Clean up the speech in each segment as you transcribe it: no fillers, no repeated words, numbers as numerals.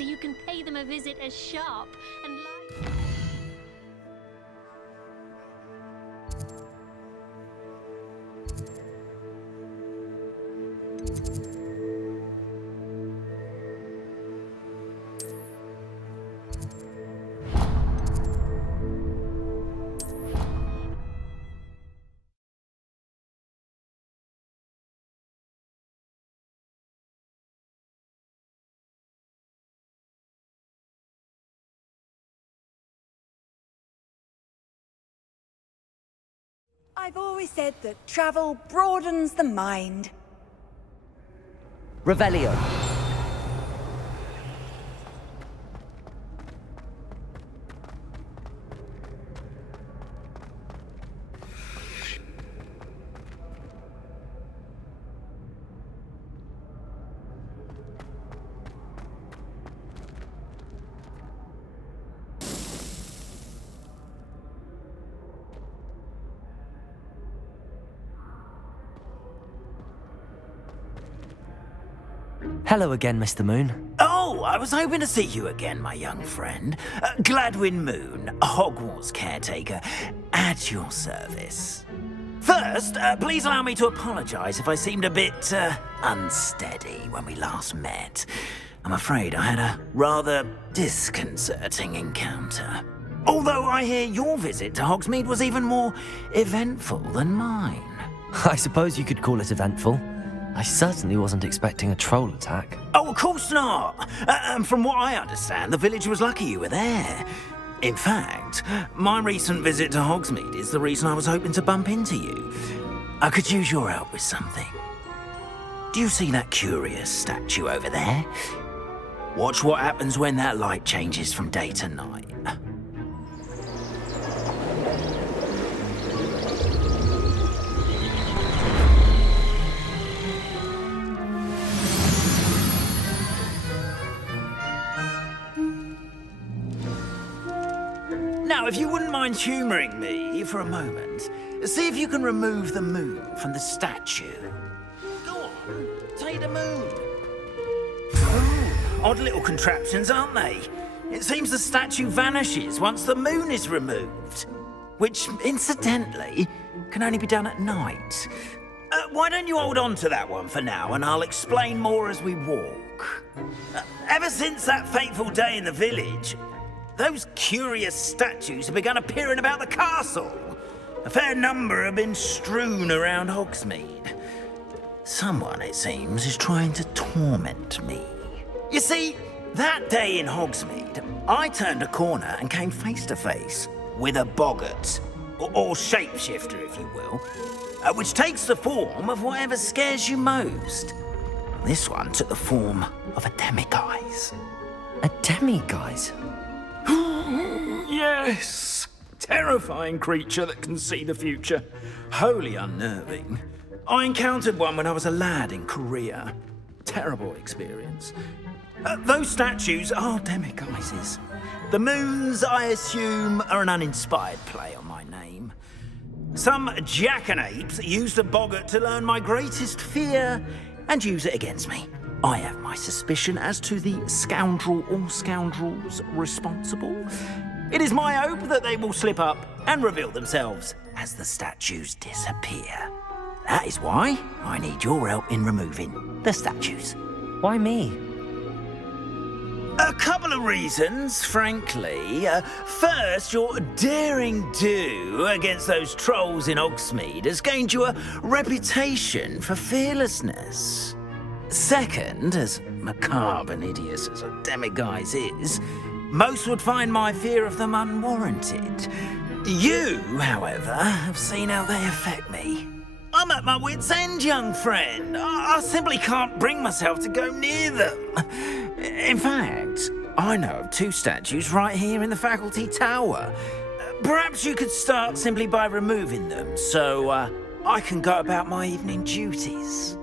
so you can pay them a visit as sharp and light. I've always said that travel broadens the mind. Revelio. Hello again, Mr. Moon. Oh, I was hoping to see you again, my young friend. Gladwin Moon, Hogwarts caretaker, at your service. First, please allow me to apologise if I seemed a bit unsteady when we last met. I'm afraid I had a rather disconcerting encounter. Although I hear your visit to Hogsmeade was even more eventful than mine. I suppose you could call it eventful. I certainly wasn't expecting a troll attack. Oh, of course not. And from what I understand, the village was lucky you were there. In fact, my recent visit to Hogsmeade is the reason I was hoping to bump into you. I could use your help with something. Do you see that curious statue over there? Watch what happens when that light changes from day to night. Now, if you wouldn't mind humouring me for a moment, see if you can remove the moon from the statue. Go on, take the moon. Oh, odd little contraptions, aren't they? It seems the statue vanishes once the moon is removed. Which, incidentally, can only be done at night. Why don't you hold on to that one for now, and I'll explain more as we walk. Ever since that fateful day in the village, those curious statues have begun appearing about the castle. A fair number have been strewn around Hogsmeade. Someone, it seems, is trying to torment me. You see, that day in Hogsmeade, I turned a corner and came face to face with a boggart, or shapeshifter, if you will, which takes the form of whatever scares you most. This one took the form of a demiguise. A demiguise? Yes! Terrifying creature that can see the future. Wholly unnerving. I encountered one when I was a lad in Korea. Terrible experience. Those statues are demiguises. The moons, I assume, are an uninspired play on my name. Some jackanapes used a boggart to learn my greatest fear and use it against me. I have my suspicion as to the scoundrel or scoundrels responsible. It is my hope that they will slip up and reveal themselves as the statues disappear. That is why I need your help in removing the statues. Why me? A couple of reasons, frankly. First, your daring do against those trolls in Hogsmeade has gained you a reputation for fearlessness. Second, as macabre and hideous as a demiguise is, most would find my fear of them unwarranted. You, however, have seen how they affect me. I'm at my wit's end, young friend. I simply can't bring myself to go near them. In fact, I know of two statues right here in the faculty tower. Perhaps you could start simply by removing them, so I can go about my evening duties.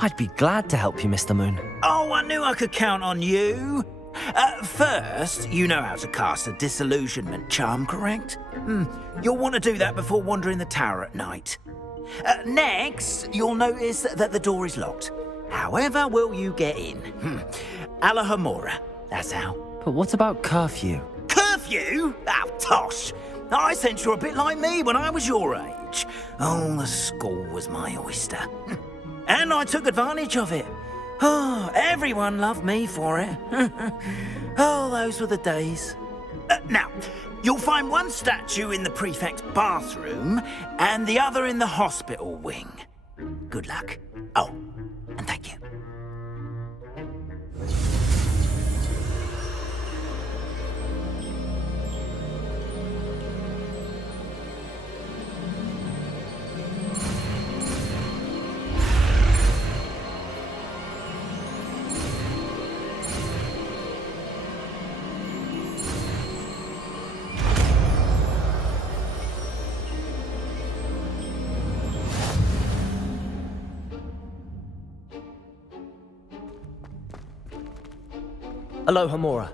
I'd be glad to help you, Mr. Moon. Oh, I knew I could count on you. First, you know how to cast a disillusionment charm, correct? You'll want to do that before wandering the tower at night. Next, you'll notice that the door is locked. However will you get in? Alahomora, that's how. But what about curfew? Curfew? Oh, tosh. I sense you're a bit like me when I was your age. Oh, the school was my oyster. And I took advantage of it. Oh, everyone loved me for it. Oh, those were the days. Now, you'll find one statue in the prefect's bathroom and the other in the hospital wing. Good luck. Oh, and thank you. Aloha Mora.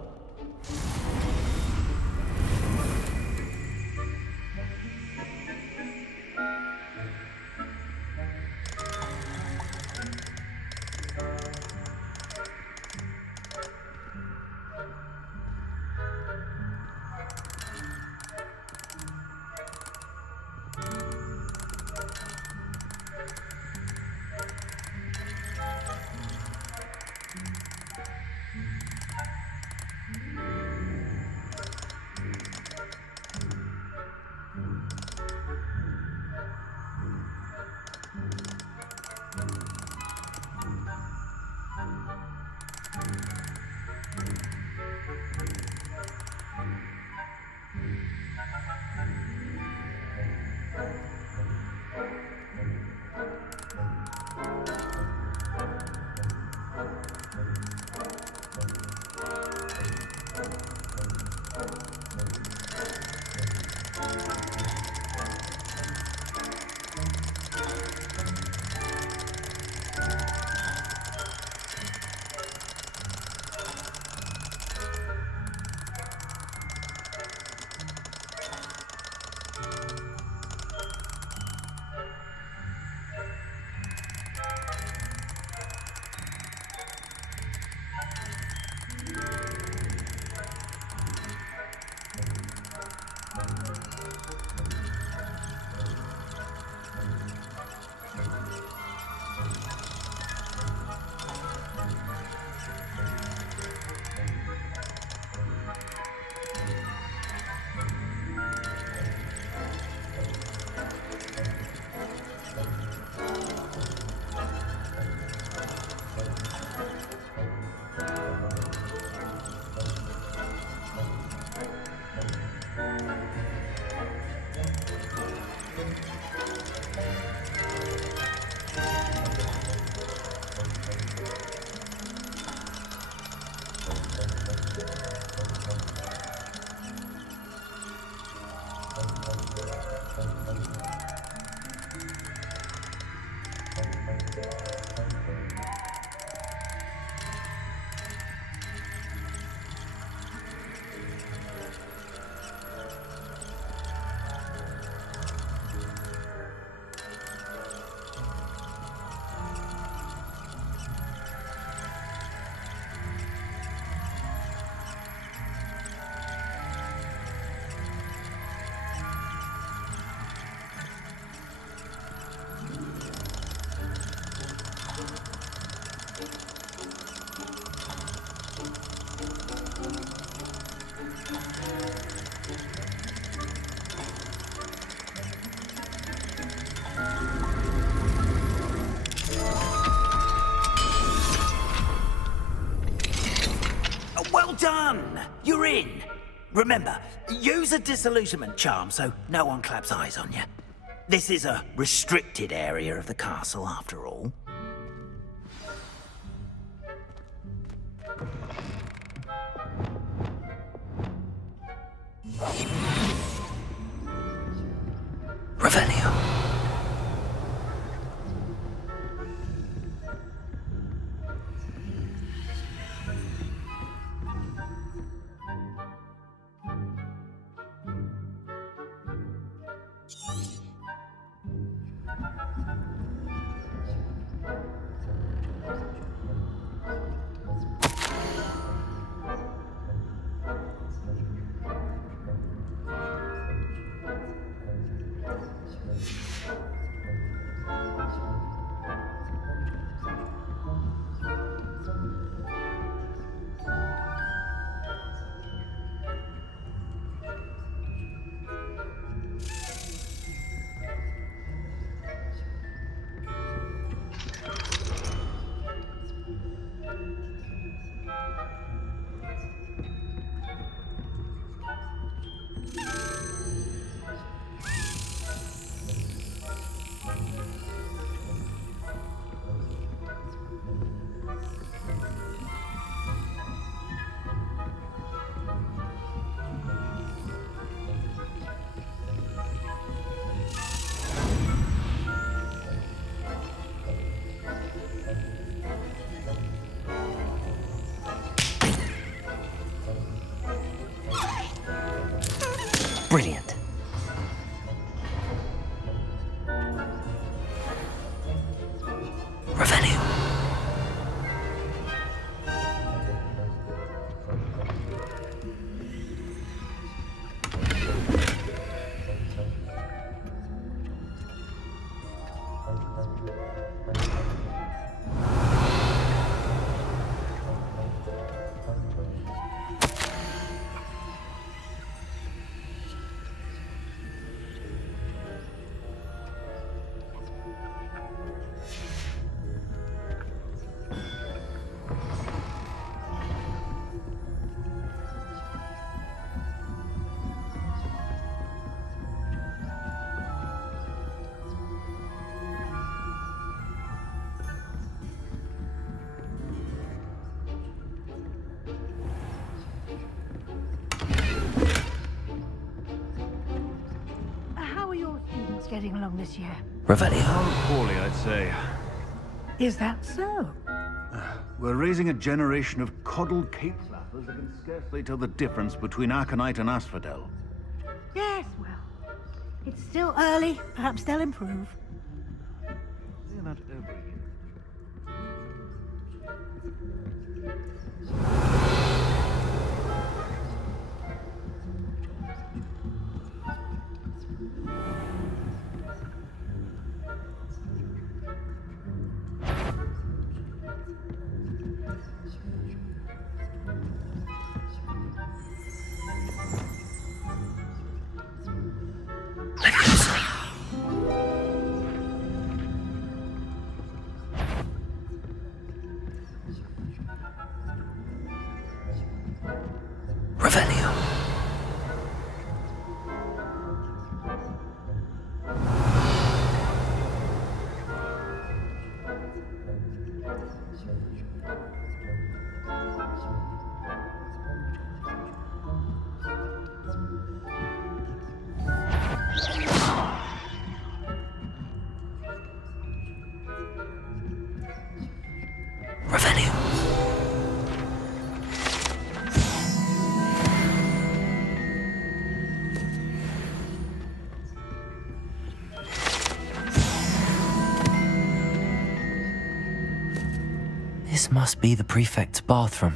Well done! You're in. Remember, use a disillusionment charm so no one claps eyes on you. This is a restricted area of the castle, after all. Revelio. How are your students getting along this year? Revelio. Poorly, I'd say. Is that so? We're raising a generation of coddled cape flappers that can scarcely tell the difference between Aconite and Asphodel. Yes, well, it's still early. Perhaps they'll improve. Say that every year. Revelio. Revelio. This must be the prefect's bathroom.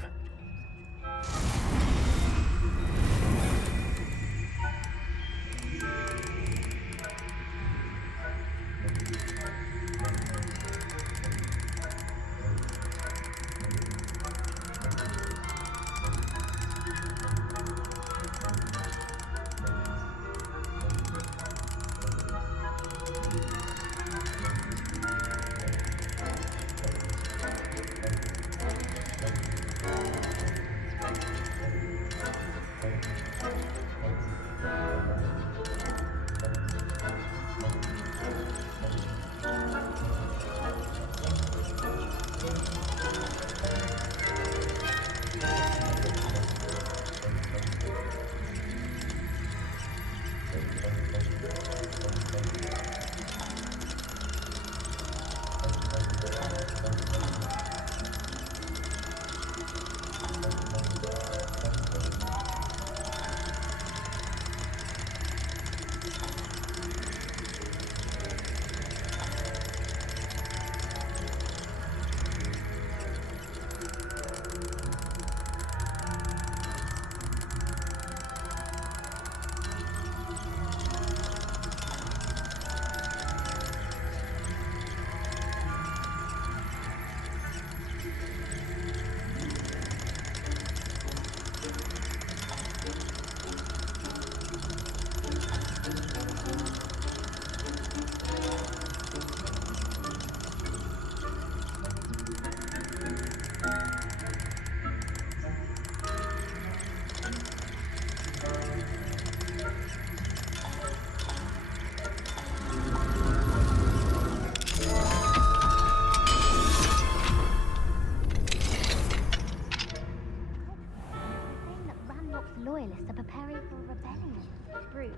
Loyalists are preparing for a rebellion. Brutes.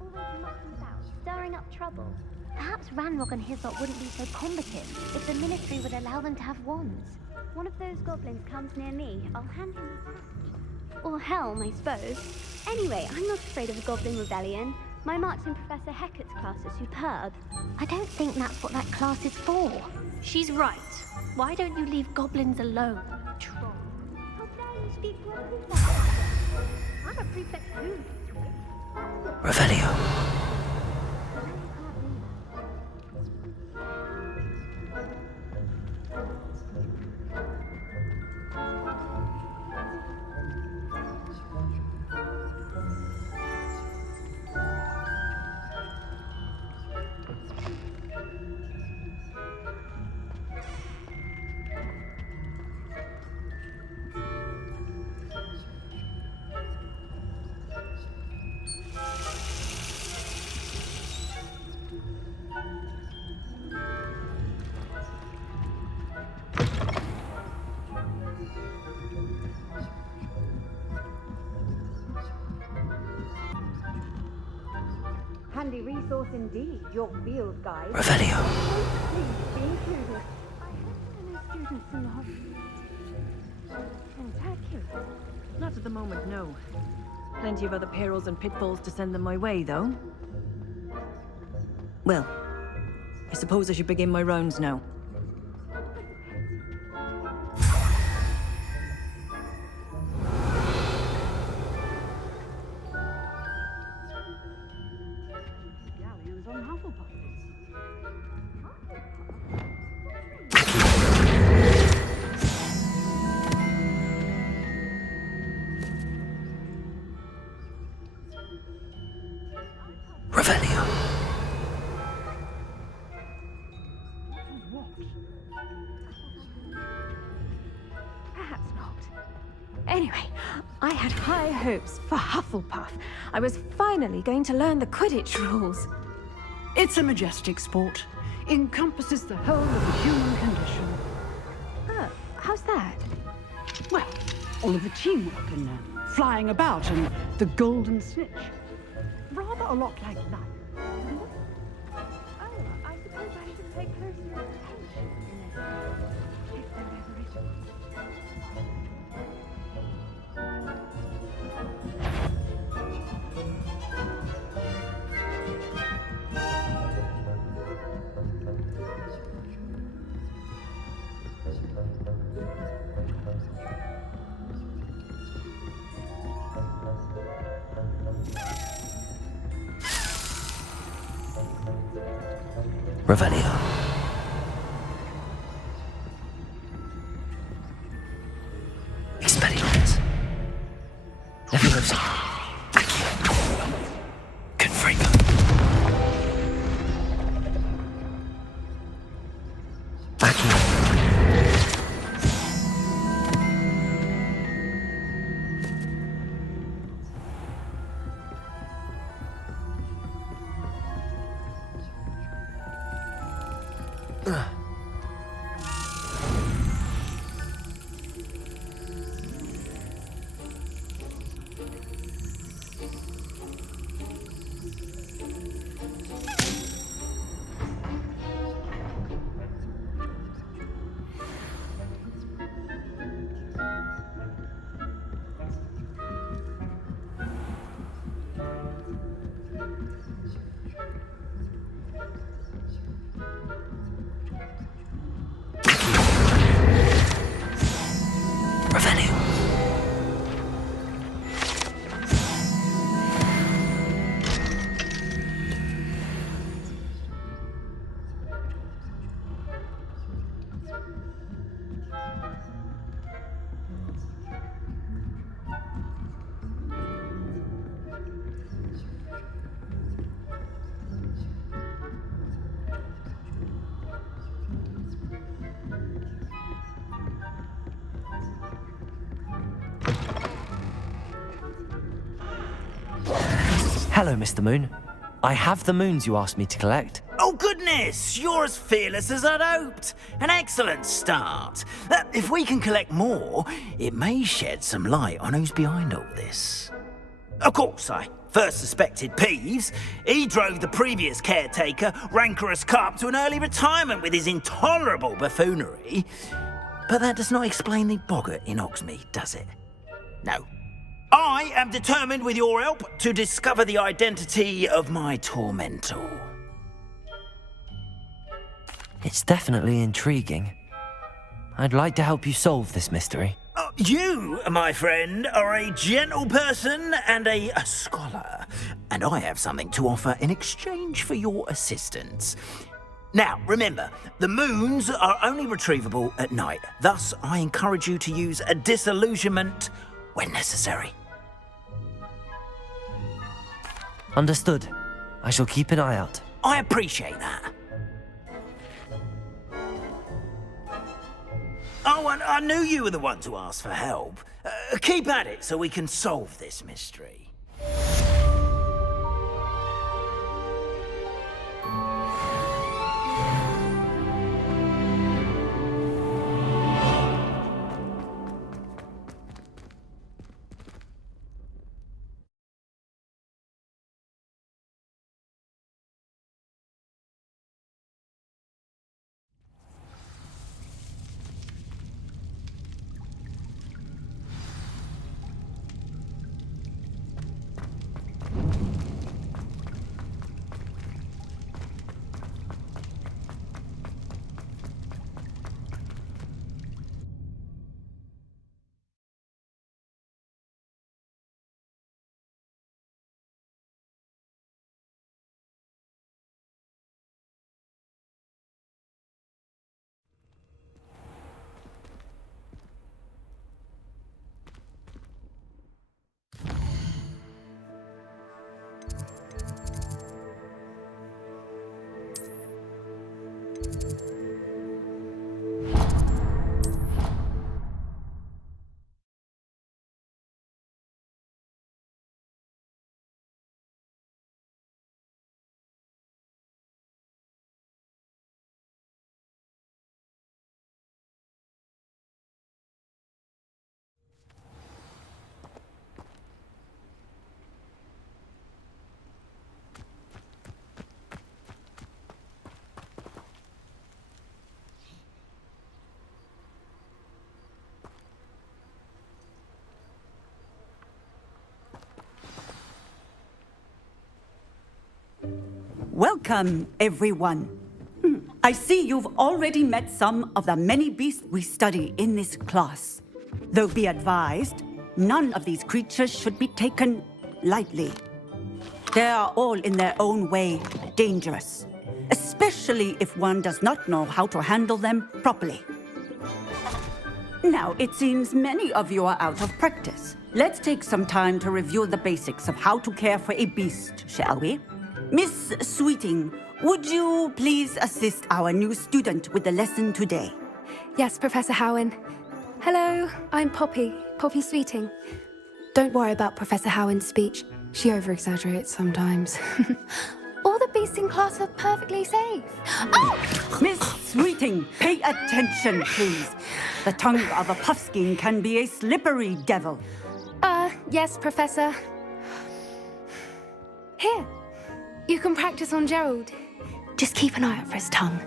Always mucking about, stirring up trouble. Perhaps Ranrock and his lot wouldn't be so combative if the ministry would allow them to have wands. One of those goblins comes near me, I'll hand him his hat. Or helm, I suppose. Anyway, I'm not afraid of a goblin rebellion. My marks in Professor Hecat's class are superb. I don't think that's what that class is for. She's right. Why don't you leave goblins alone, troll? How dare you speak rudely like that? I'm a prefect too. Revelio. resource indeed, your field guide. Revelio. Please be included. I hope there are no students in the hospital. Spectacular. Not at the moment, no. Plenty of other perils and pitfalls to send them my way, though. Well, I suppose I should begin my rounds now. Galleons on Hufflepuff. Revelio. Perhaps not. Anyway, I had high hopes for Hufflepuff. I was finally going to learn the Quidditch rules. It's a majestic sport. Encompasses the whole of the human condition. Oh, how's that? Well, all of the teamwork and flying about and the golden snitch. Rather a lot like life. Oh, I suppose I should pay closer attention in this. If there ever is one. Revelio. Expelliarmus. Leviosa. Accio. Confringo. Accio. Revelio. Hello, Mr. Moon. I have the moons you asked me to collect. Oh, goodness! You're as fearless as I'd hoped. An excellent start. If we can collect more, it may shed some light on who's behind all this. Of course, I first suspected Peeves. He drove the previous caretaker, Rancorous Carp, to an early retirement with his intolerable buffoonery. But that does not explain the boggart in Hogsmeade, does it? No. I am determined, with your help, to discover the identity of my tormentor. It's definitely intriguing. I'd like to help you solve this mystery. You, my friend, are a gentle person and a scholar, and I have something to offer in exchange for your assistance. Now, remember, the moons are only retrievable at night. Thus, I encourage you to use a disillusionment when necessary. Understood. I shall keep an eye out. I appreciate that. Oh, and I knew you were the one to ask for help. Keep at it so we can solve this mystery. Welcome, everyone. I see you've already met some of the many beasts we study in this class. Though be advised, none of these creatures should be taken lightly. They are all in their own way dangerous, especially if one does not know how to handle them properly. Now, it seems many of you are out of practice. Let's take some time to review the basics of how to care for a beast, shall we? Miss Sweeting, would you please assist our new student with the lesson today? Yes, Professor Howen. Hello, I'm Poppy Sweeting. Don't worry about Professor Howen's speech. She over-exaggerates sometimes. All the beasts in class are perfectly safe. Oh! Miss Sweeting, pay attention, please. The tongue of a puffskein can be a slippery devil. Yes, Professor. Here, you can practice on Gerald. Just keep an eye out for his tongue.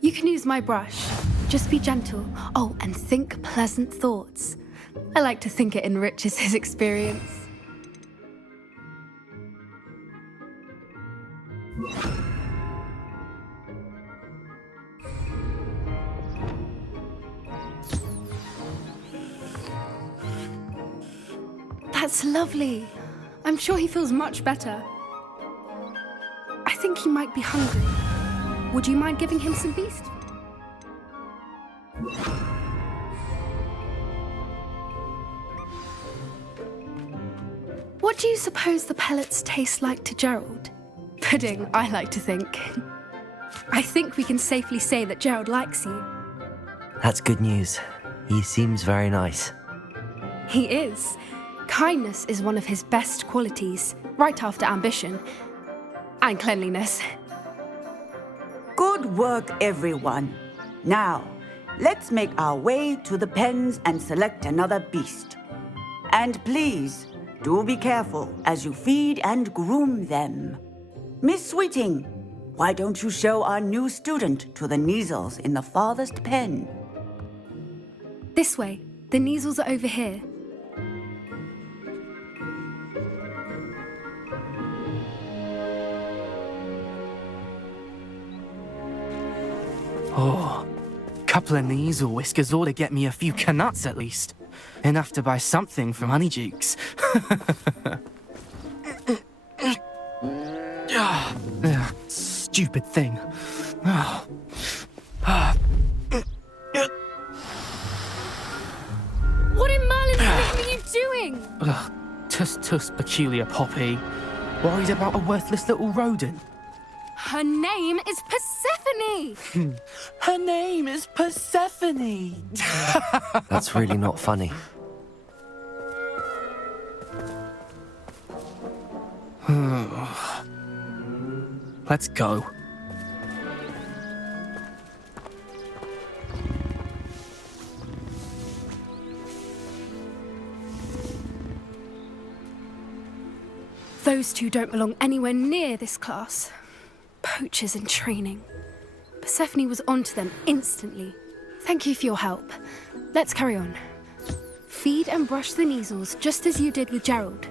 You can use my brush. Just be gentle. Oh, and think pleasant thoughts. I like to think it enriches his experience. That's lovely. I'm sure he feels much better. I think he might be hungry. Would you mind giving him some beast? What do you suppose the pellets taste like to Gerald? Pudding, I like to think. I think we can safely say that Gerald likes you. That's good news. He seems very nice. He is. Kindness is one of his best qualities, right after ambition. And cleanliness. Good work, everyone. Now, let's make our way to the pens and select another beast. And please, do be careful as you feed and groom them. Miss Sweeting, why don't you show our new student to the Neasels in the farthest pen? This way. The Neasels are over here. Oh, couple of Neasel whiskers ought to get me a few canuts at least. Enough to buy something from Honeydukes. Stupid thing. What in Merlin's name are you doing? Tuss, peculiar Poppy. Worried about a worthless little rodent. Her name is Persephone! Her name is Persephone! That's really not funny. Let's go. Those two don't belong anywhere near this class. Poachers in training. Persephone was onto them instantly. Thank you for your help. Let's carry on. Feed and brush the Neasels just as you did with Gerald.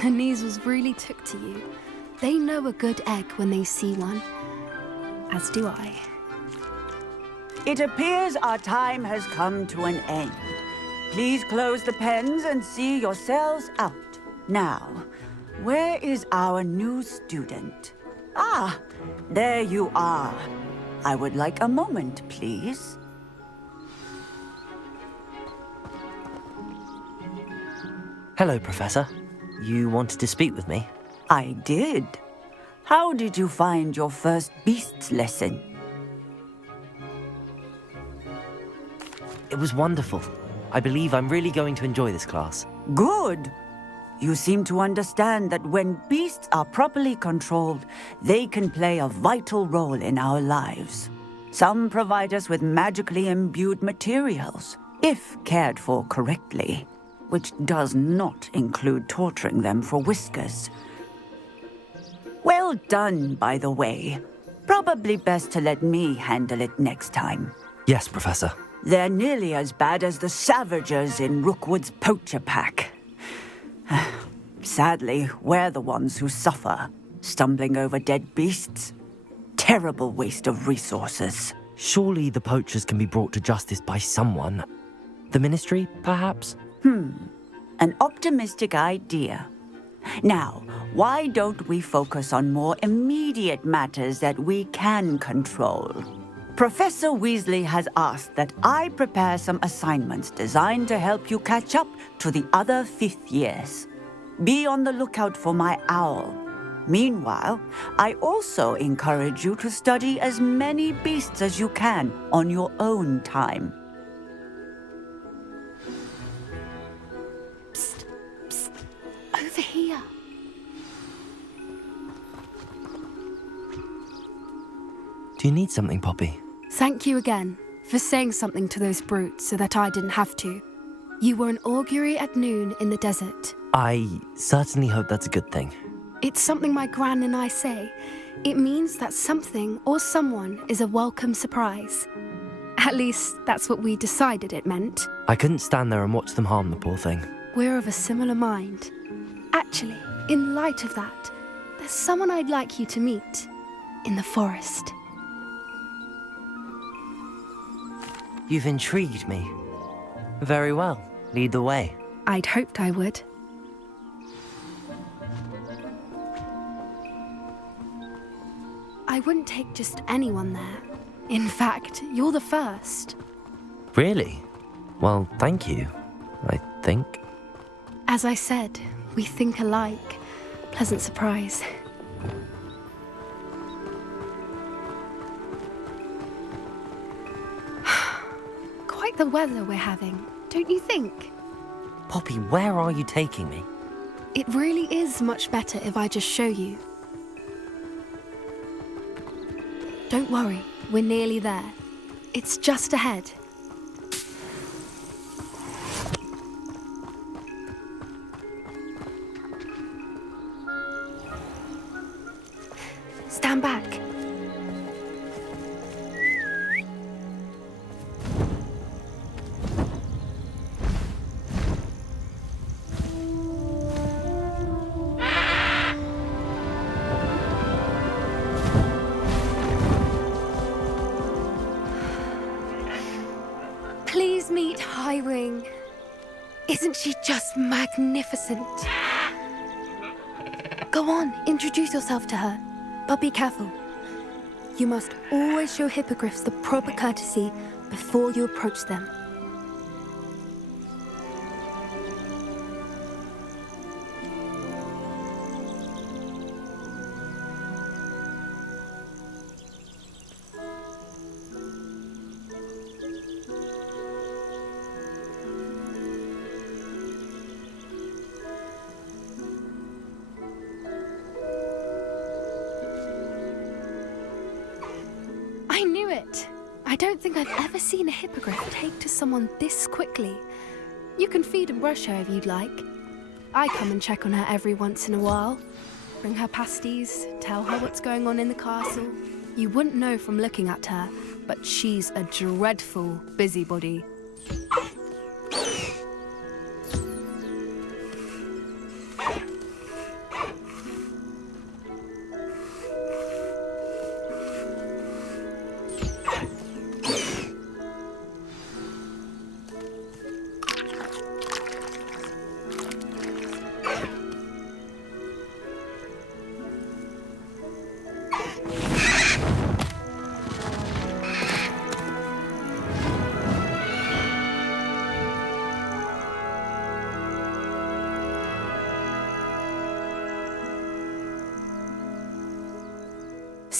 The Neasels really took to you. They know a good egg when they see one. As do I. It appears our time has come to an end. Please close the pens and see yourselves out. Now, where is our new student? Ah, there you are. I would like a moment, please. Hello, Professor. You wanted to speak with me? I did. How did you find your first beasts lesson? It was wonderful. I believe I'm really going to enjoy this class. Good. You seem to understand that when beasts are properly controlled, they can play a vital role in our lives. Some provide us with magically imbued materials, if cared for correctly, which does not include torturing them for whiskers. Well done, by the way. Probably best to let me handle it next time. Yes, Professor. They're nearly as bad as the Savagers in Rookwood's poacher pack. Sadly, we're the ones who suffer, stumbling over dead beasts. Terrible waste of resources. Surely the poachers can be brought to justice by someone. The Ministry, perhaps? An optimistic idea. Now, why don't we focus on more immediate matters that we can control? Professor Weasley has asked that I prepare some assignments designed to help you catch up to the other 5th years. Be on the lookout for my owl. Meanwhile, I also encourage you to study as many beasts as you can on your own time. Psst, psst, over here. Do you need something, Poppy? Thank you again for saying something to those brutes so that I didn't have to. You were an augury at noon in the desert. I certainly hope that's a good thing. It's something my gran and I say. It means that something or someone is a welcome surprise. At least, that's what we decided it meant. I couldn't stand there and watch them harm the poor thing. We're of a similar mind. Actually, in light of that, there's someone I'd like you to meet. In the forest. You've intrigued me. Very well. Lead the way. I'd hoped I would. I wouldn't take just anyone there. In fact, you're the first. Really? Well, thank you, I think. As I said, we think alike. Pleasant surprise. Quite the weather we're having, don't you think? Poppy, where are you taking me? It really is much better if I just show you. Don't worry, we're nearly there. It's just ahead. Stand back. Please meet Highwing. Isn't she just magnificent? Go on, introduce yourself to her. But be careful. You must always show hippogriffs the proper courtesy before you approach them. I knew it! I don't think I've ever seen a hippogriff take to someone this quickly. You can feed and brush her if you'd like. I come and check on her every once in a while. Bring her pasties, tell her what's going on in the castle. You wouldn't know from looking at her, but she's a dreadful busybody.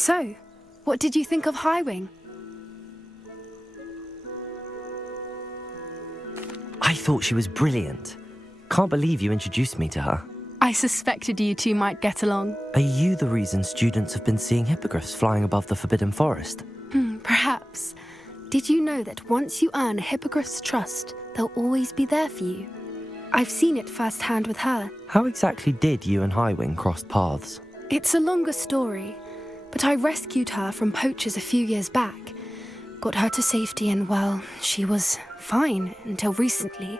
So, what did you think of Highwing? I thought she was brilliant. Can't believe you introduced me to her. I suspected you two might get along. Are you the reason students have been seeing hippogriffs flying above the Forbidden Forest? Perhaps. Did you know that once you earn a hippogriff's trust, they'll always be there for you? I've seen it firsthand with her. How exactly did you and Highwing cross paths? It's a longer story, but I rescued her from poachers a few years back. Got her to safety and, well, she was fine until recently.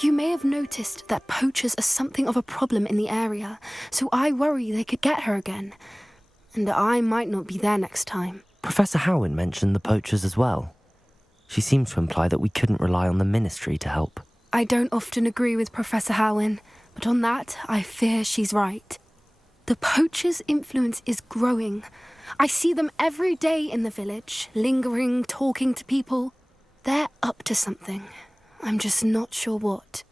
You may have noticed that poachers are something of a problem in the area, so I worry they could get her again. And I might not be there next time. Professor Howin mentioned the poachers as well. She seemed to imply that we couldn't rely on the Ministry to help. I don't often agree with Professor Howin, but on that, I fear she's right. The poachers' influence is growing. I see them every day in the village, lingering, talking to people. They're up to something. I'm just not sure what.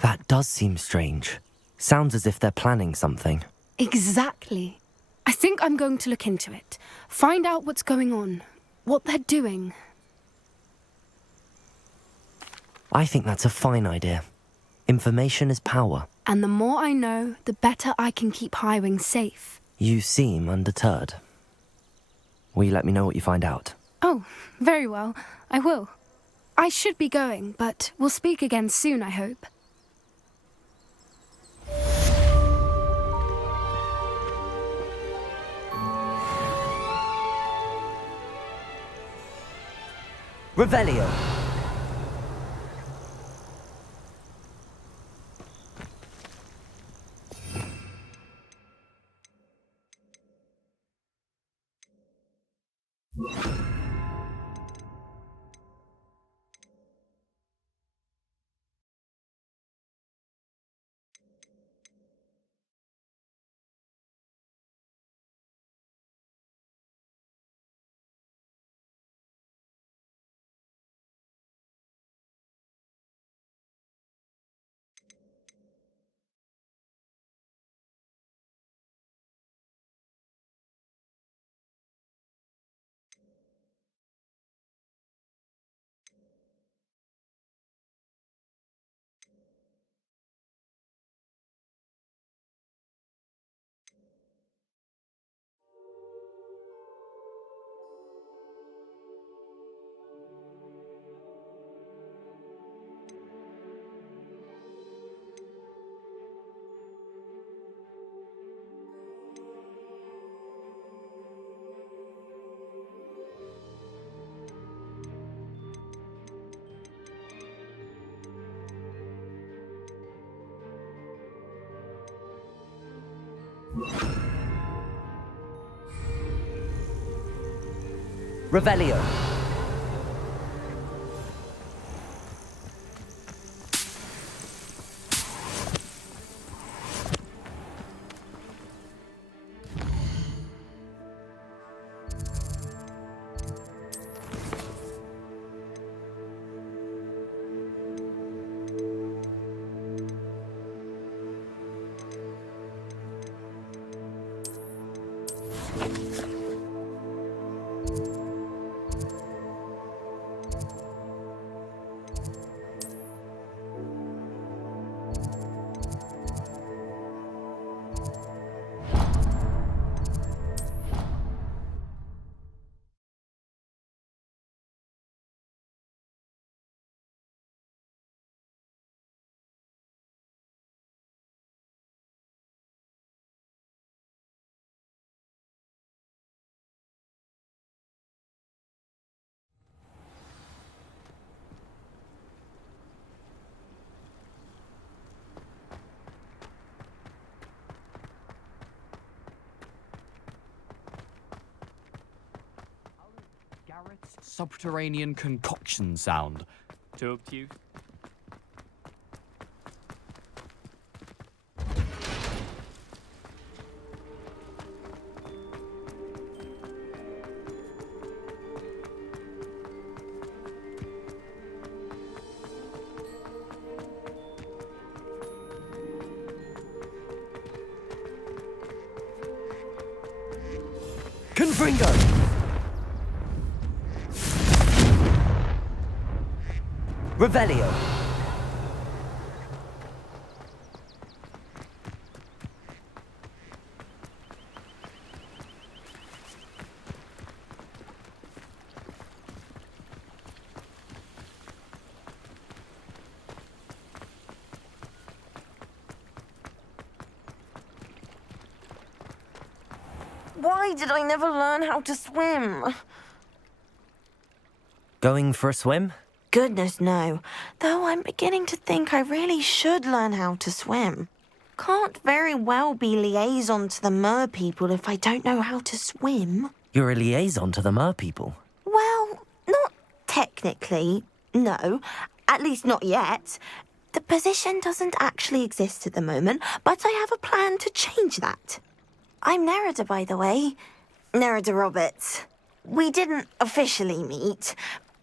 That does seem strange. Sounds as if they're planning something. Exactly. I think I'm going to look into it. Find out what's going on, what they're doing. I think that's a fine idea. Information is power. And the more I know, the better I can keep Highwing safe. You seem undeterred. Will you let me know what you find out? Oh, very well. I will. I should be going, but we'll speak again soon, I hope. Revelio! Revelio! Garrett's subterranean concoction sound. Too obtuse? Confringo! Revelio! Why did I never learn how to swim? Going for a swim? Goodness, no. Though I'm beginning to think I really should learn how to swim. Can't very well be liaison to the mer people if I don't know how to swim. You're a liaison to the mer people. Well, not technically, no. At least not yet. The position doesn't actually exist at the moment, but I have a plan to change that. I'm Nerida, by the way. Nerida Roberts. We didn't officially meet,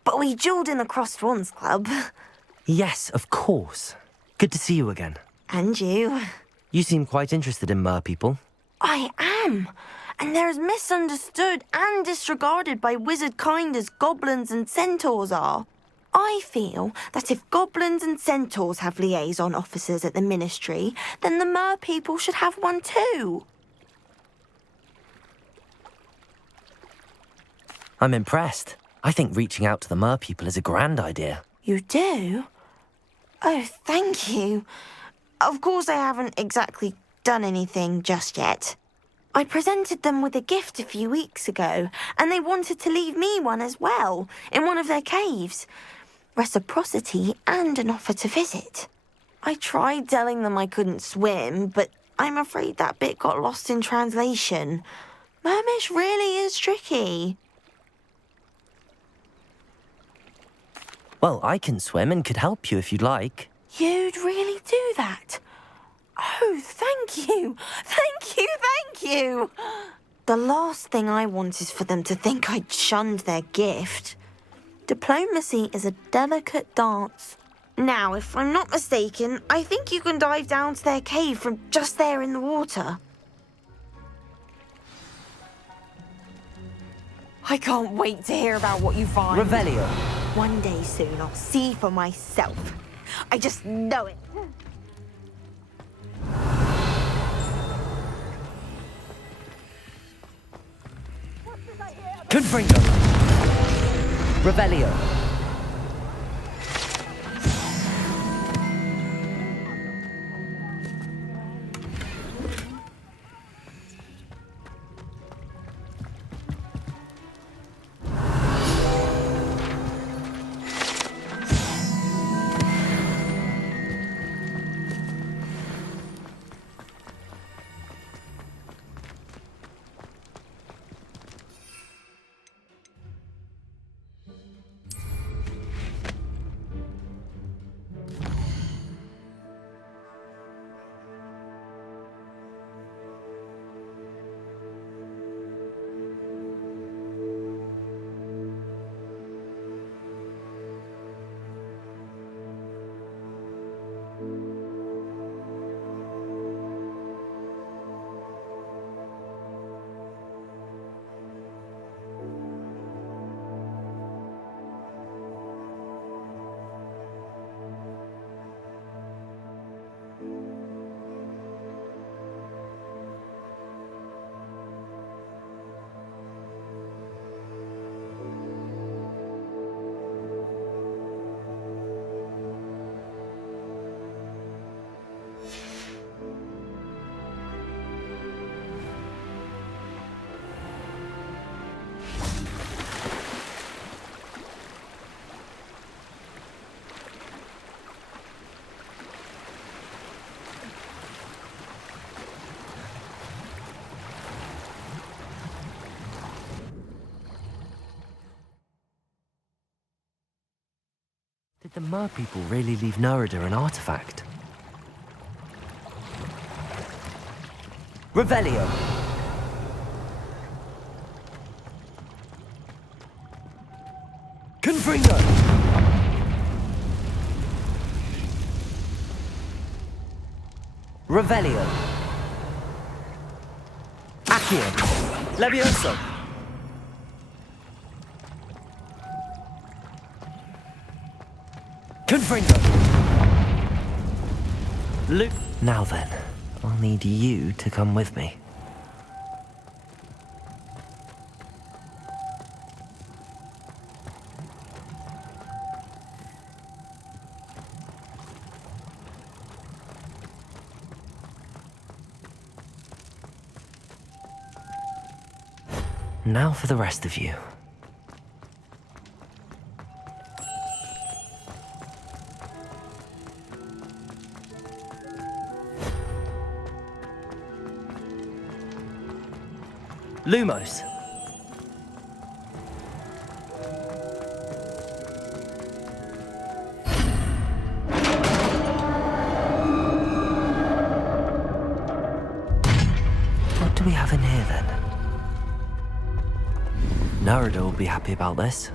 but we duelled in the Crossed Wands Club. Yes, of course. Good to see you again. And you. You seem quite interested in mer people. I am. And they're as misunderstood and disregarded by wizard kind as goblins and centaurs are. I feel that if goblins and centaurs have liaison officers at the Ministry, then the mer people should have one too. I'm impressed. I think reaching out to the mer people is a grand idea. You do? Oh, thank you. Of course I haven't exactly done anything just yet. I presented them with a gift a few weeks ago, and they wanted to leave me one as well, in one of their caves. Reciprocity and an offer to visit. I tried telling them I couldn't swim, but I'm afraid that bit got lost in translation. Mermish really is tricky. Well, I can swim and could help you if you'd like. You'd really do that? Oh, thank you! Thank you, thank you! The last thing I want is for them to think I'd shunned their gift. Diplomacy is a delicate dance. Now, if I'm not mistaken, I think you can dive down to their cave from just there in the water. I can't wait to hear about what you find. Revelio. One day soon, I'll see for myself. I just know it. Confringo. Revelio. Did the mer people really leave Nerida an artifact? Revelio. Confringo. Revelio. Accio. Levioso. Fringo! Now then, I'll need you to come with me. Now for the rest of you. Lumos. What do we have in here then? Narada will be happy about this.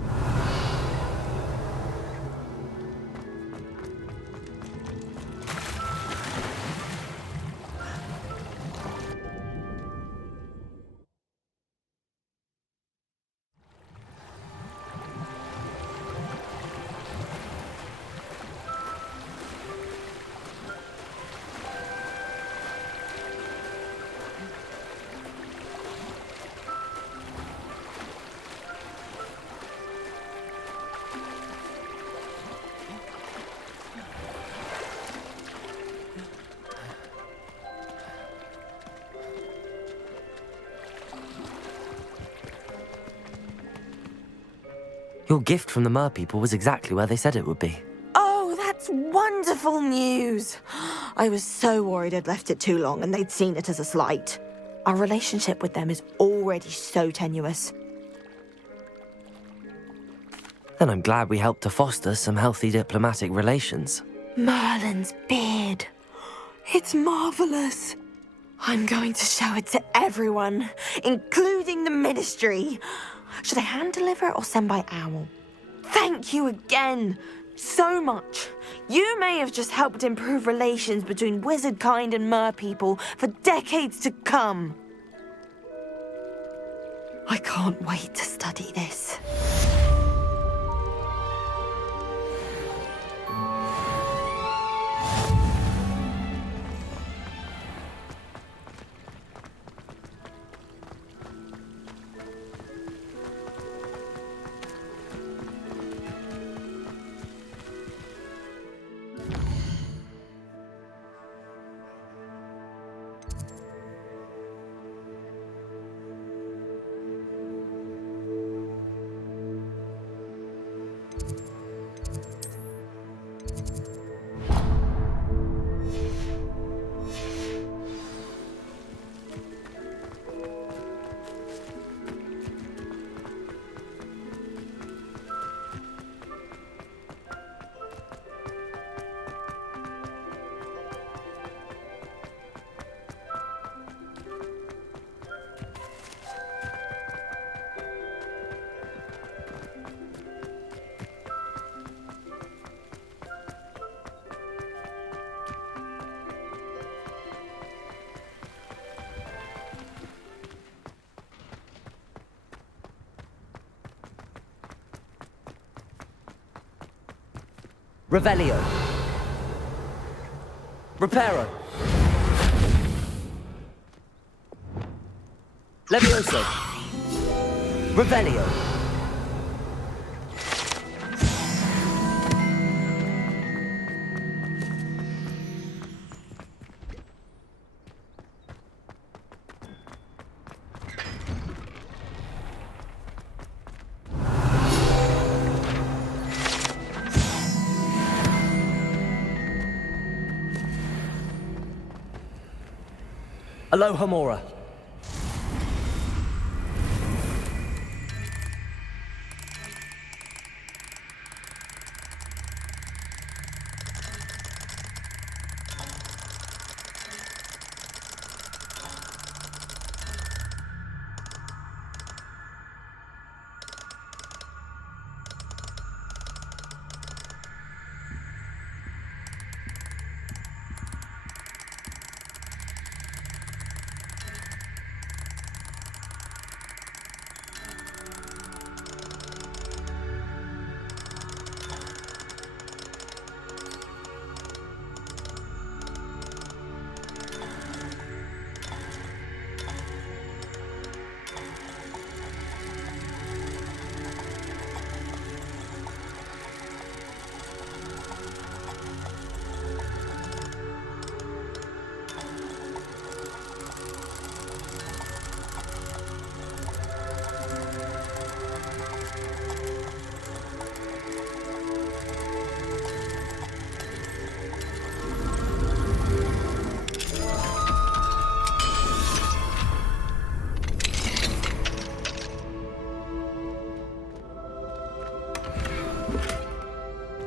Your gift from the Mer people was exactly where they said it would be. Oh, that's wonderful news. I was so worried I'd left it too long and they'd seen it as a slight. Our relationship with them is already so tenuous. Then I'm glad we helped to foster some healthy diplomatic relations. Merlin's beard. It's marvelous. I'm going to show it to everyone, including the Ministry. Should I hand deliver it or send by owl? Thank you again so much. You may have just helped improve relations between wizard kind and mer people for decades to come. I can't wait to study this. Revelio. Reparo. Levioso. Revelio. Aloha Mora.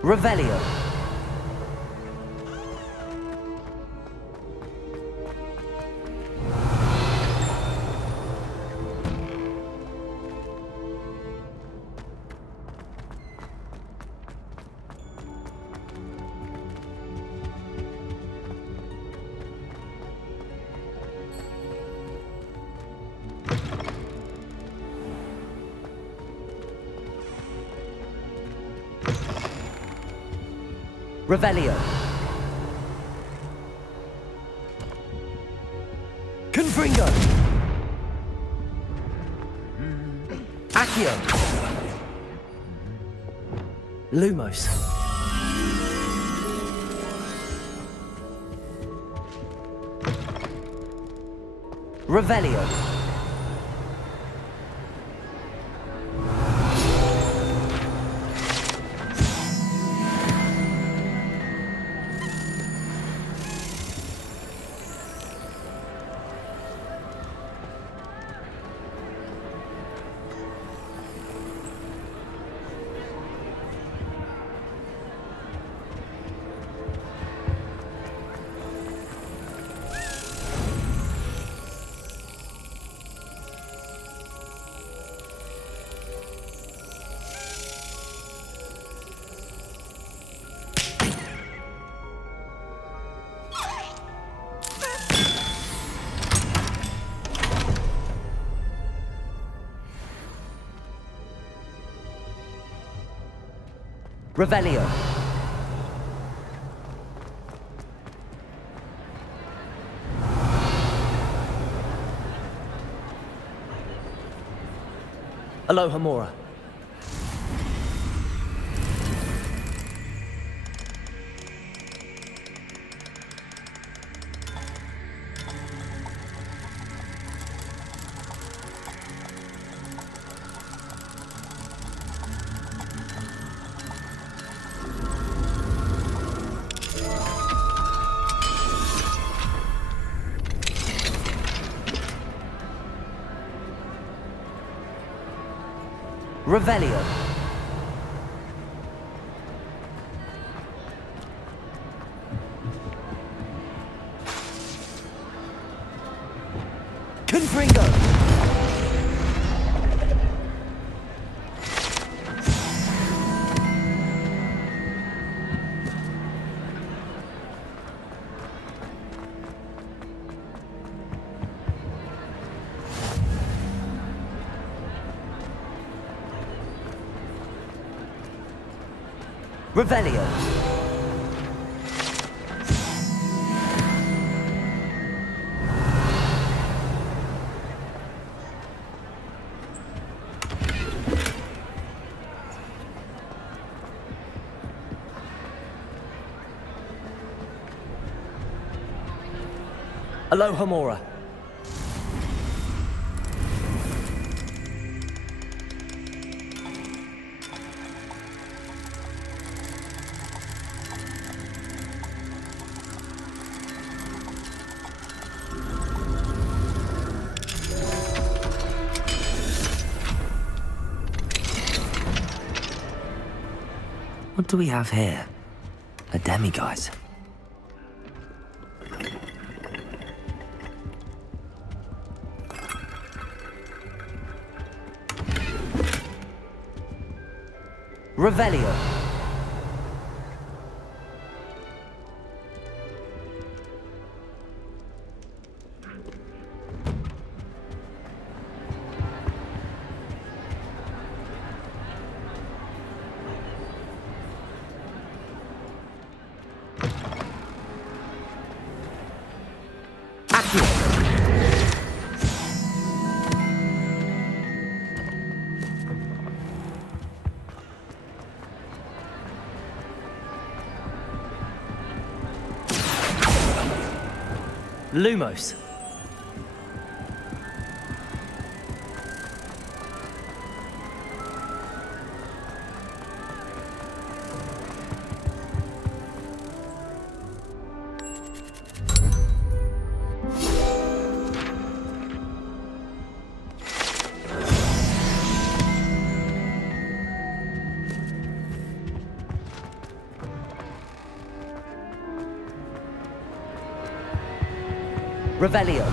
Revelio. Revelio. Confringo. Accio. Lumos. Revelio. Revelio. Aloha Mora. Revelio. Confringo. Revelio. Aloha Mora. What do we have here? A demiguise. Revelio. Lumos. Revelio.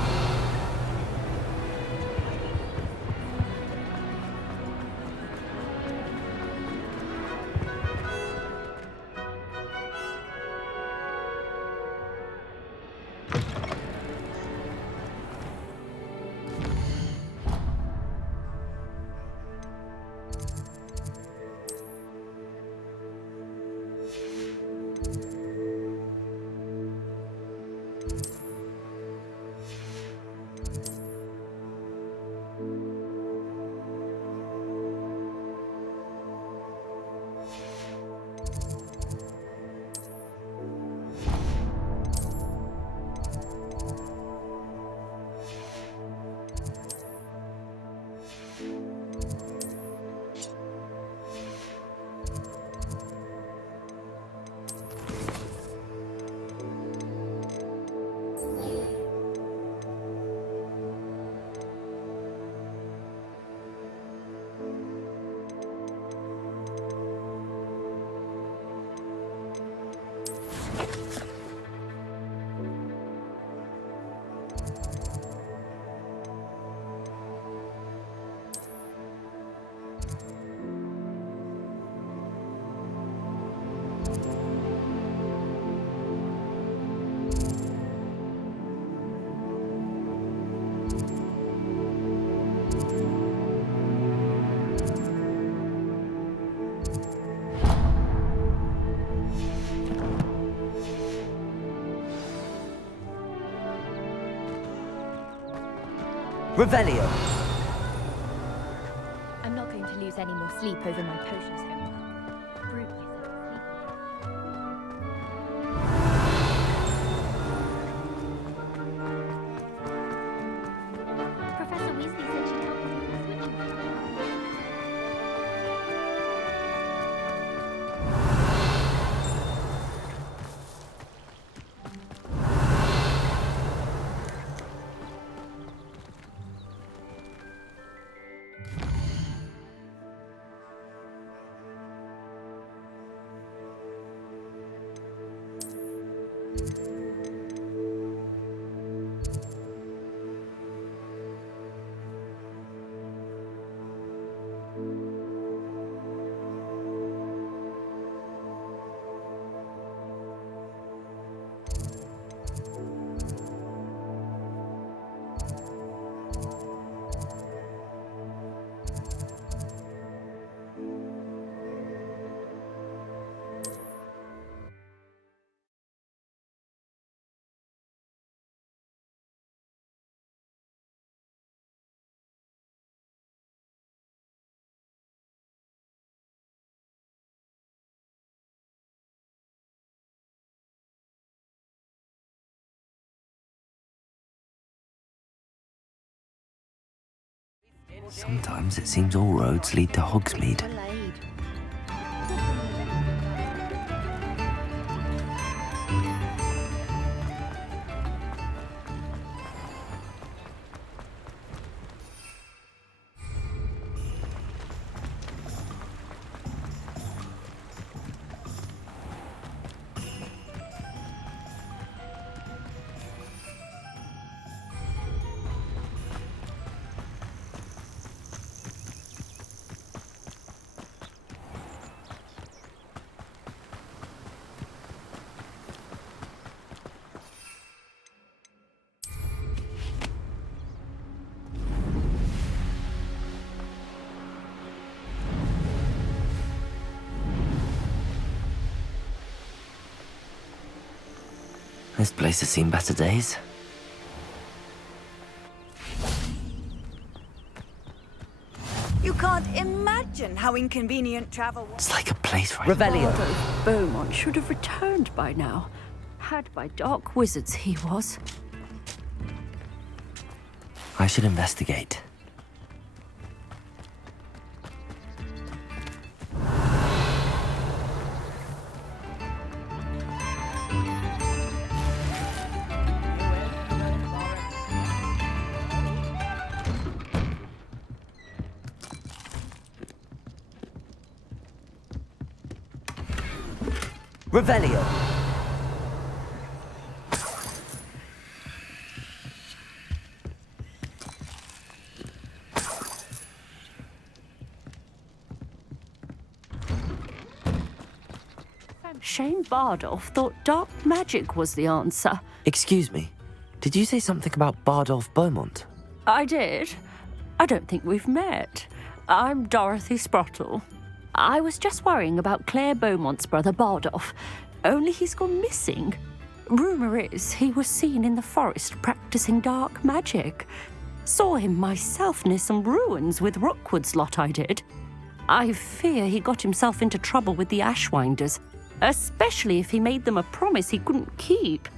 Revelio. I'm not going to lose any more sleep over my potions homework. Brew myself sleep. Professor Weasley said she'd help us with the switching function. Sometimes it seems all roads lead to Hogsmeade. This place has seen better days. You can't imagine how inconvenient travel was. It's like a place right. Revelio. Beaumont should have returned by now. Had by dark wizards he was. I should investigate. Revelio. Bardolph thought dark magic was the answer. Excuse me, did you say something about Bardolph Beaumont? I did. I don't think we've met. I'm Dorothy Sprottle. I was just worrying about Claire Beaumont's brother Bardolph, only he's gone missing. Rumour is he was seen in the forest practicing dark magic. Saw him myself near some ruins with Rookwood's lot I did. I fear he got himself into trouble with the Ashwinders, especially if he made them a promise he couldn't keep.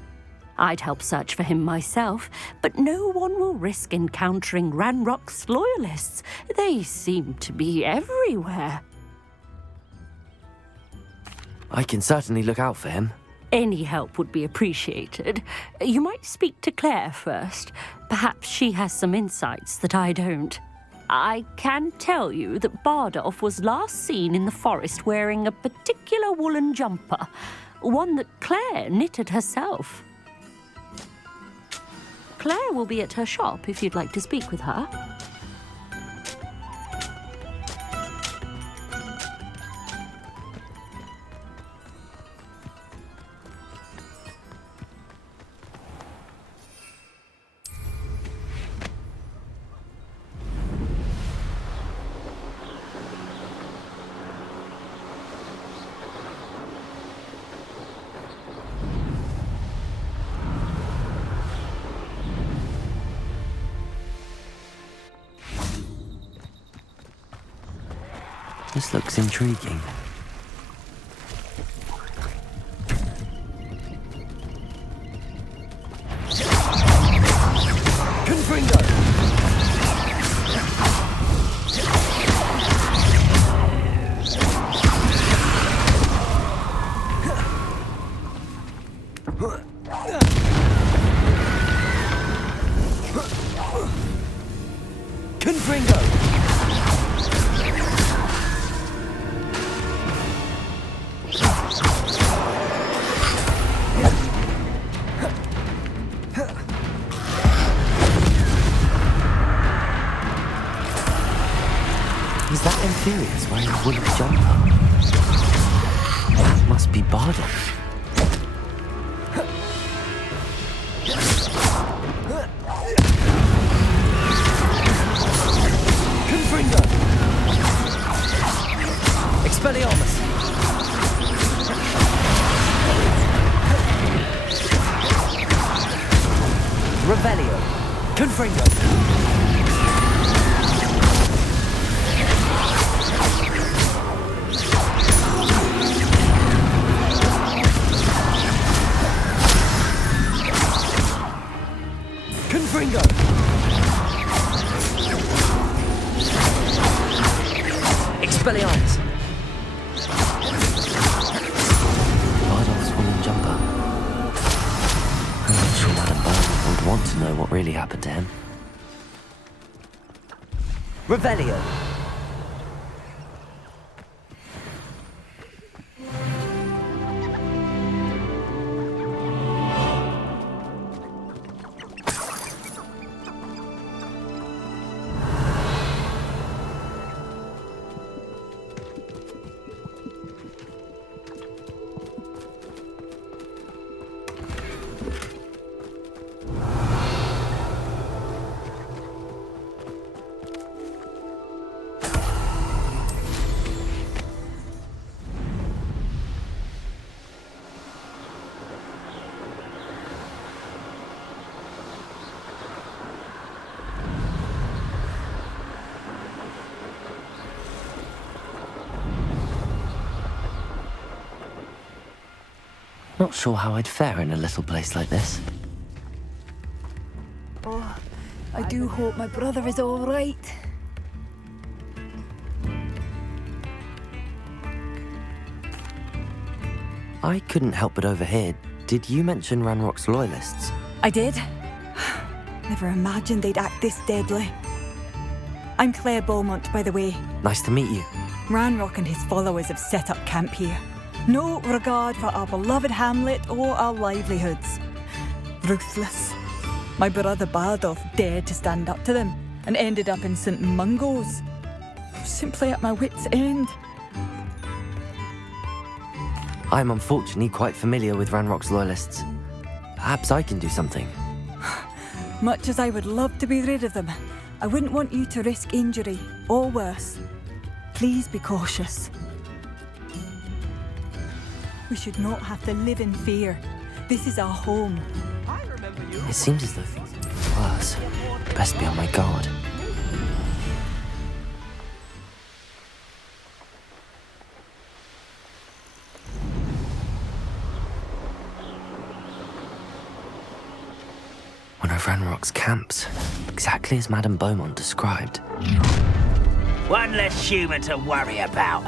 I'd help search for him myself, but no one will risk encountering Ranrock's loyalists. They seem to be everywhere. I can certainly look out for him. Any help would be appreciated. You might speak to Claire first. Perhaps she has some insights that I don't. I can tell you that Bardolph was last seen in the forest wearing a particular woolen jumper, one that Claire knitted herself. Claire will be at her shop if you'd like to speak with her. This looks intriguing. Confringo! Confringo! Is that Inferius wearing a woolen jumper? Must be Bardolph. Confringo! Expelliarmus! Revelio! Confringo! Confringo! Expelliarmus! Bardolph's woolen jumper. I'm not sure Madame Bardolph would want to know what really happened to him. Revelio! Not sure how I'd fare in a little place like this. Oh, I do hope my brother is all right. I couldn't help but overhear. Did you mention Ranrock's loyalists? I did. Never imagined they'd act this deadly. I'm Claire Beaumont, by the way. Nice to meet you. Ranrock and his followers have set up camp here. No regard for our beloved hamlet or our livelihoods. Ruthless. My brother Bardolph dared to stand up to them and ended up in St. Mungo's. Simply at my wit's end. I'm unfortunately quite familiar with Ranrock's loyalists. Perhaps I can do something. Much as I would love to be rid of them, I wouldn't want you to risk injury, or worse. Please be cautious. We should not have to live in fear. This is our home. It seems as though things are getting worse. Best be on my guard. One of Ranrock's camps, exactly as Madame Beaumont described. One less human to worry about.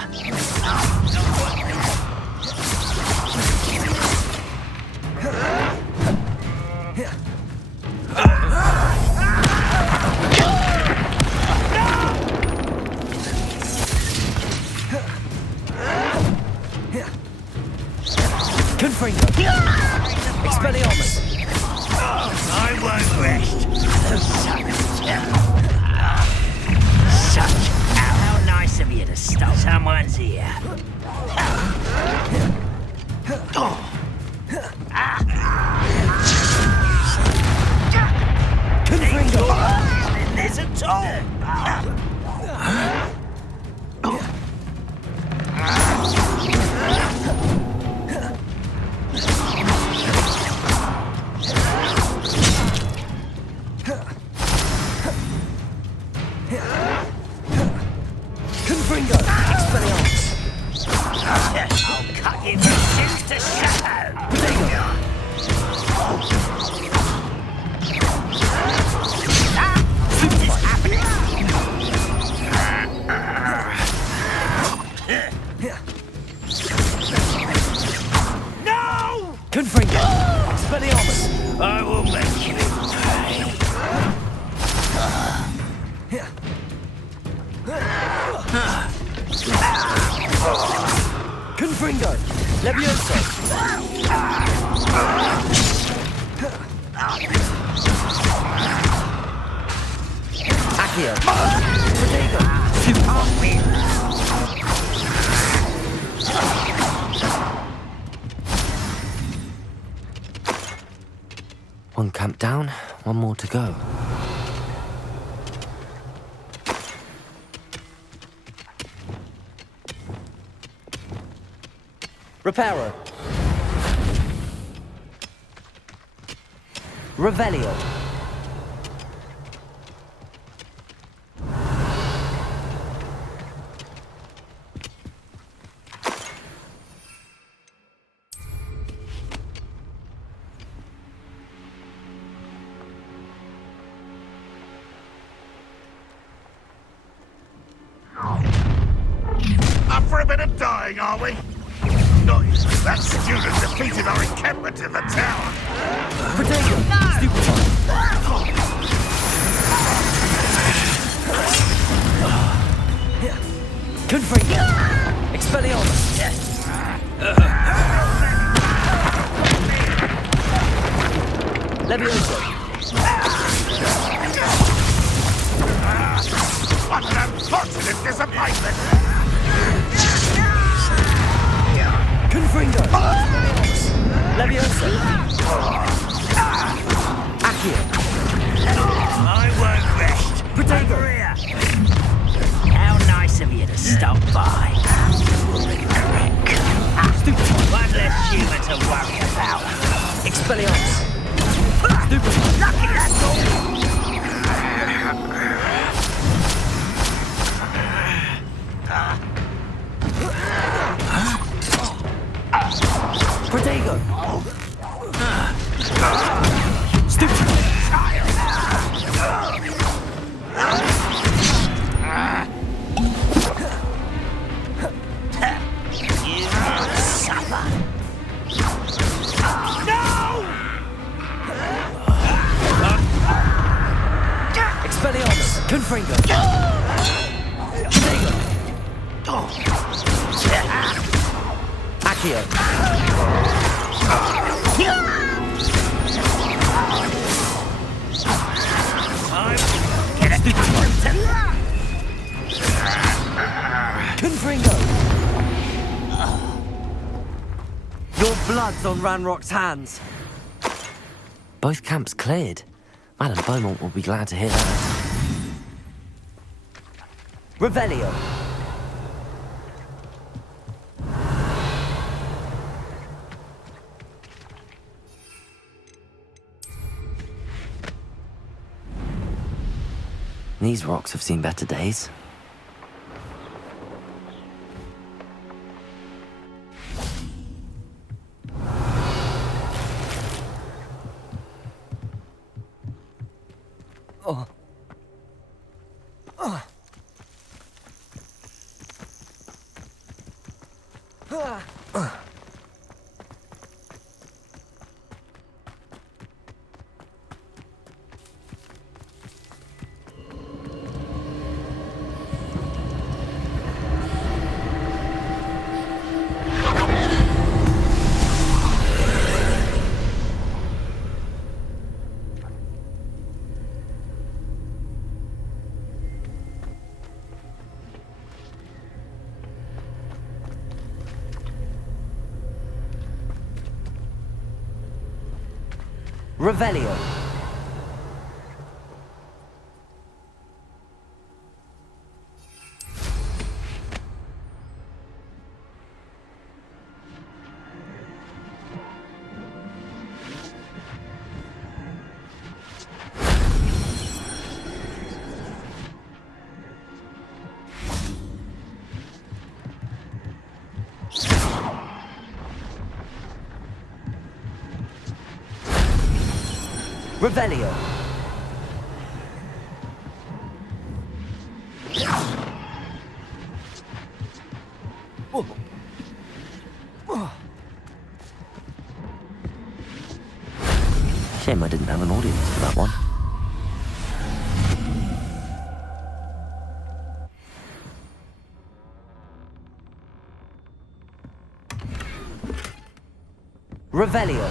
Confringo! Expelliarmus! I won't rest. Such how nice of you to stop someone's ear. Confringo! There's a top. Confringo! Expelliarmus! I'll cut you from shins to shadow. What's happening? No! Confringo! Expelliarmus! I will make you pay. Confringo! Levioso! Accio! Protego! One camp down, one more to go. Reparo! Revelio! Up for a bit of dying, are we? Nice. That student defeated our encampment in the tower. Protego! Confringo! Expelliarmus! Levioso! What an unfortunate disappointment! Confringo! Levioso! Accio! I won't rest. Protego! How nice of you to stop by. One less human to worry about. Expelliarmus! Stupid! Lucky that's all. Protego! Stupid! You will suffer. No! Expelliarmus! Confringo! Protego! Accio! Get a captain. 'em. Confringo! Stupid! Confringo! Accio! Accio! Confringo! Stupid! Confringo! Confringo! Accio! Confringo! Stupid! Confringo! Accio! Confringo! Stupid! Confringo! Accio! Confringo! Confringo! Stupid! Confringo! blood's on Ranrock's hands. Both camps cleared. Madame Beaumont will be glad to hear that. Revelio. These rocks have seen better days. Revelio. Revelio. Shame I didn't have an audience for that one. Revelio.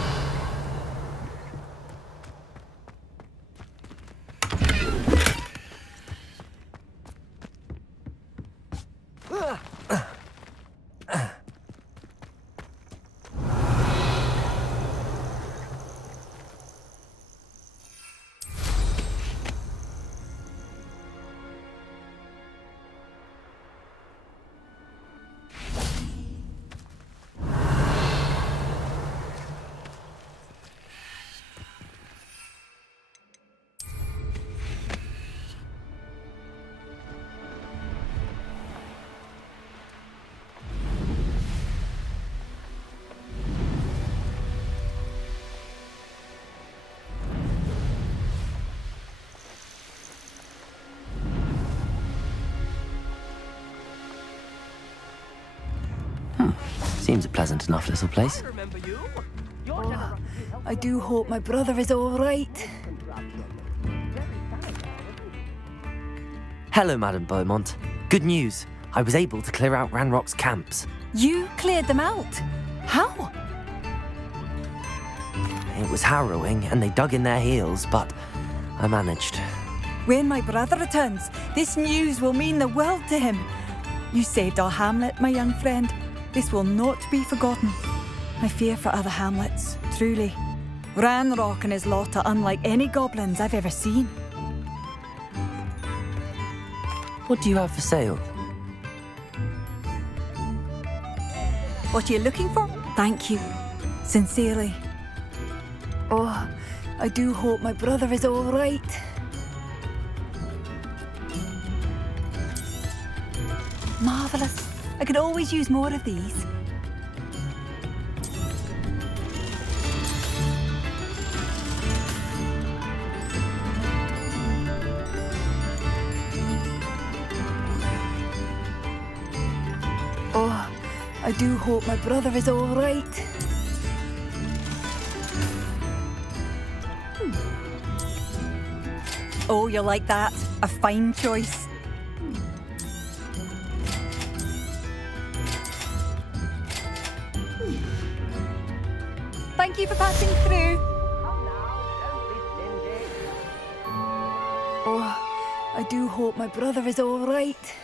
Seems a pleasant enough little place. I do hope my brother is all right. Hello, Madame Beaumont. Good news. I was able to clear out Ranrock's camps. You cleared them out? How? It was harrowing, and they dug in their heels, but I managed. When my brother returns, this news will mean the world to him. You saved our hamlet, my young friend. This will not be forgotten. I fear for other hamlets, truly. Ranrock and his lot are unlike any goblins I've ever seen. What do you have for sale? What are you looking for? Thank you. Sincerely. Oh, I do hope my brother is all right. Marvellous. I could always use more of these. Oh, I do hope my brother is all right. Oh, you like that? A fine choice. Thank you for passing through. Oh, I do hope my brother is all right.